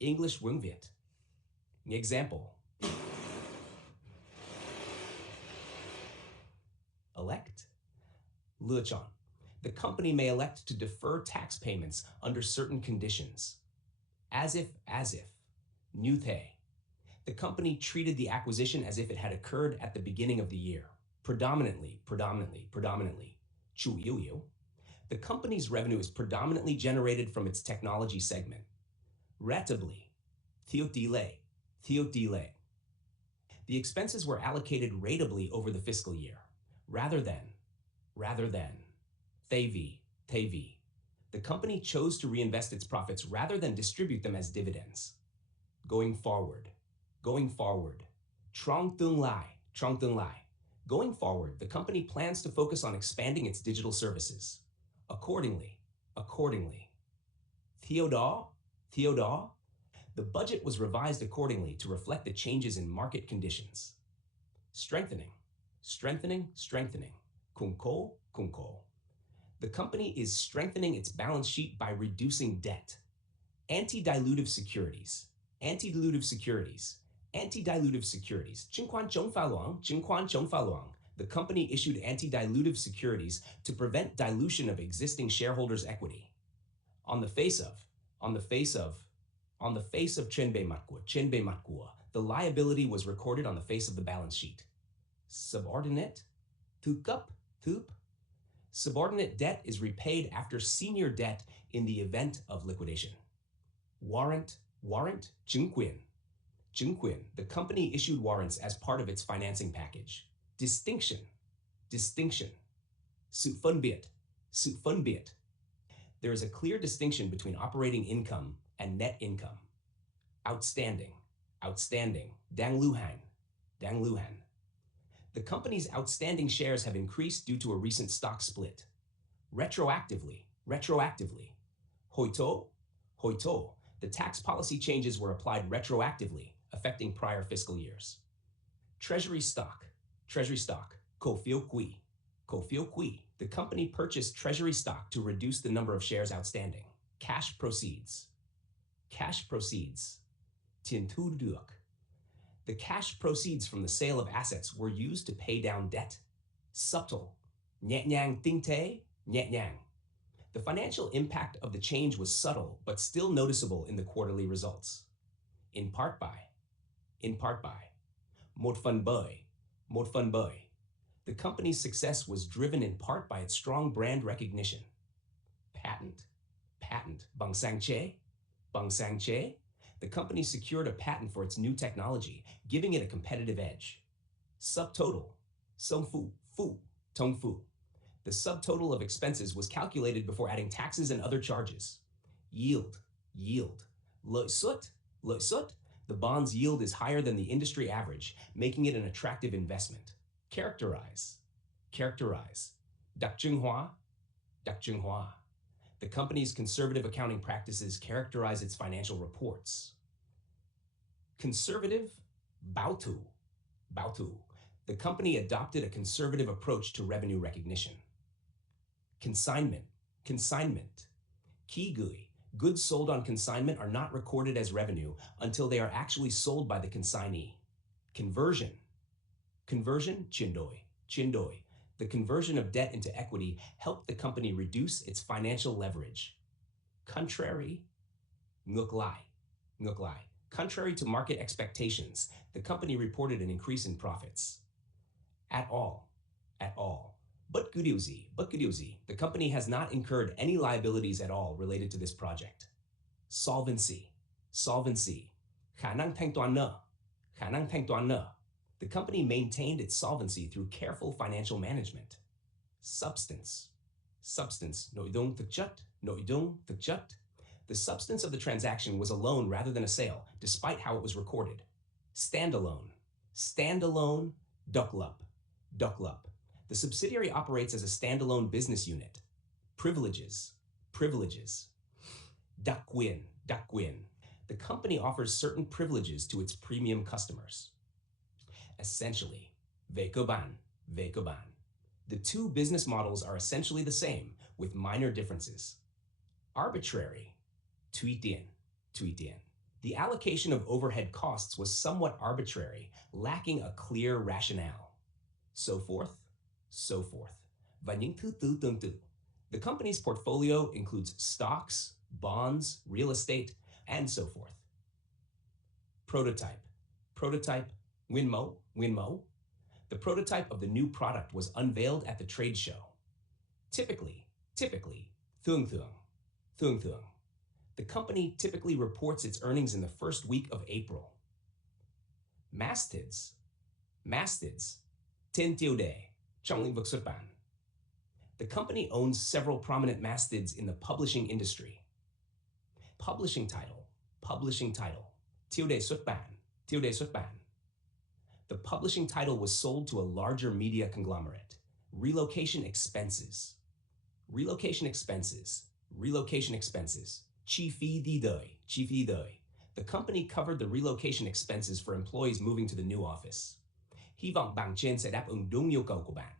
English vựng Việt. Example. Elect. Lựa chọn. The company may elect to defer tax payments under certain conditions. As if. Như thế. The company treated the acquisition as if it had occurred at the beginning of the year. Predominantly. Chủ yếu. The company's revenue is predominantly generated from its technology segment. Ratably. Theo delay. The expenses were allocated ratably over the fiscal year, rather than. Thay vì. The company chose to reinvest its profits rather than distribute them as dividends. Going forward. Trong tương lai. Going forward, the company plans to focus on expanding its digital services. Accordingly. Theo đó. The budget was revised accordingly to reflect the changes in market conditions. Strengthening. Củng cố. The company is strengthening its balance sheet by reducing debt. Anti-dilutive securities. chứng khoán chống pha loãng. The company issued anti-dilutive securities to prevent dilution of existing shareholders' equity. On the face of trên bề mặt của, the liability was recorded on the face of the balance sheet. Subordinate. Thứ cấp. Subordinate debt is repaid after senior debt in the event of liquidation. Warrant. Chứng quyền. The company issued warrants as part of its financing package. Distinction. Sự phân biệt. There is a clear distinction between operating income and net income. Outstanding. Đang lưu hành. The company's outstanding shares have increased due to a recent stock split. Retroactively. Hồi to. The tax policy changes were applied retroactively, affecting prior fiscal years. Treasury stock. Cổ phiếu quý. The company purchased treasury stock to reduce the number of shares outstanding. Cash proceeds. Tiền thu được. The cash proceeds from the sale of assets were used to pay down debt. Subtle. Nhẹ nhàng tinh tế. The financial impact of the change was subtle but still noticeable in the quarterly results. In part by. Một phần bởi. The company's success was driven in part by its strong brand recognition. Patent. Bằng sáng chế. The company secured a patent for its new technology, giving it a competitive edge. Subtotal. Tông phụ. The subtotal of expenses was calculated before adding taxes and other charges. Yield. Lợi suất. The bond's yield is higher than the industry average, making it an attractive investment. Characterize. Đặc trưng hóa. The company's conservative accounting practices characterize its financial reports. Conservative. Bảo thủ. The company adopted a conservative approach to revenue recognition. Consignment. Ký gửi. Goods sold on consignment are not recorded as revenue until they are actually sold by the consignee. Conversion. Chuyển đổi. The conversion of debt into equity helped the company reduce its financial leverage. Contrary. Ngược lại. Contrary to market expectations, the company reported an increase in profits. At all. Bất cứ điều gì. The company has not incurred any liabilities at all related to this project. Solvency. Khả năng thanh toán nợ. The company maintained its solvency through careful financial management. Substance. Nội dung thực chất. The substance of the transaction was a loan rather than a sale, despite how it was recorded. Standalone. Độc lập. The subsidiary operates as a standalone business unit. Privileges. Đặc quyền. The company offers certain privileges to its premium customers. Essentially, về cơ bản. The two business models are essentially the same, with minor differences. Arbitrary. Tùy tiện. The allocation of overhead costs was somewhat arbitrary, lacking a clear rationale. So forth, so forth. Và những thứ tự tương tự. The company's portfolio includes stocks, bonds, real estate, and so forth. Prototype. Prototype. Winmo. The prototype of the new product was unveiled at the trade show. Typically, thương thường. The company typically reports its earnings in the first week of April. Mastids. Tên tiêu đề trong lĩnh vực xuất bản. The company owns several prominent mastids in the publishing industry. Publishing title. Tiêu đề xuất bản. The publishing title was sold to a larger media conglomerate. Relocation expenses. Chi phí đi đời. The company covered the relocation expenses for employees moving to the new office. Hy vọng bảng trên sẽ đáp ứng đúng yêu cầu của bạn.